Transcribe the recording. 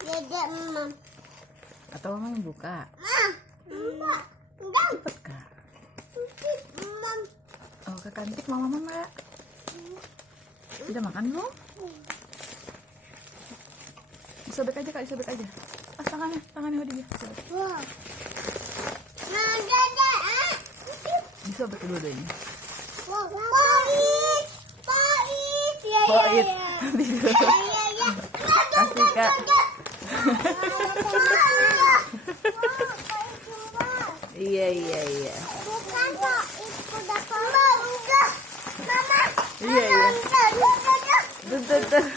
Dede, Mam. Atau mama yang buka? Enggak. Cepet kak. Mam. Oh kak cantik mau mama nggak? Udah makan belum? Disobek aja kak, disobek aja. Ah tangannya udah dia. Wah. Nah, Dede. Disobek dua-duanya. Wah, pahit. Pahit. Ya, Pahit. ya. Kasih kak. Iya. Bukan kok, itu udah Mama. Iya. Tuh.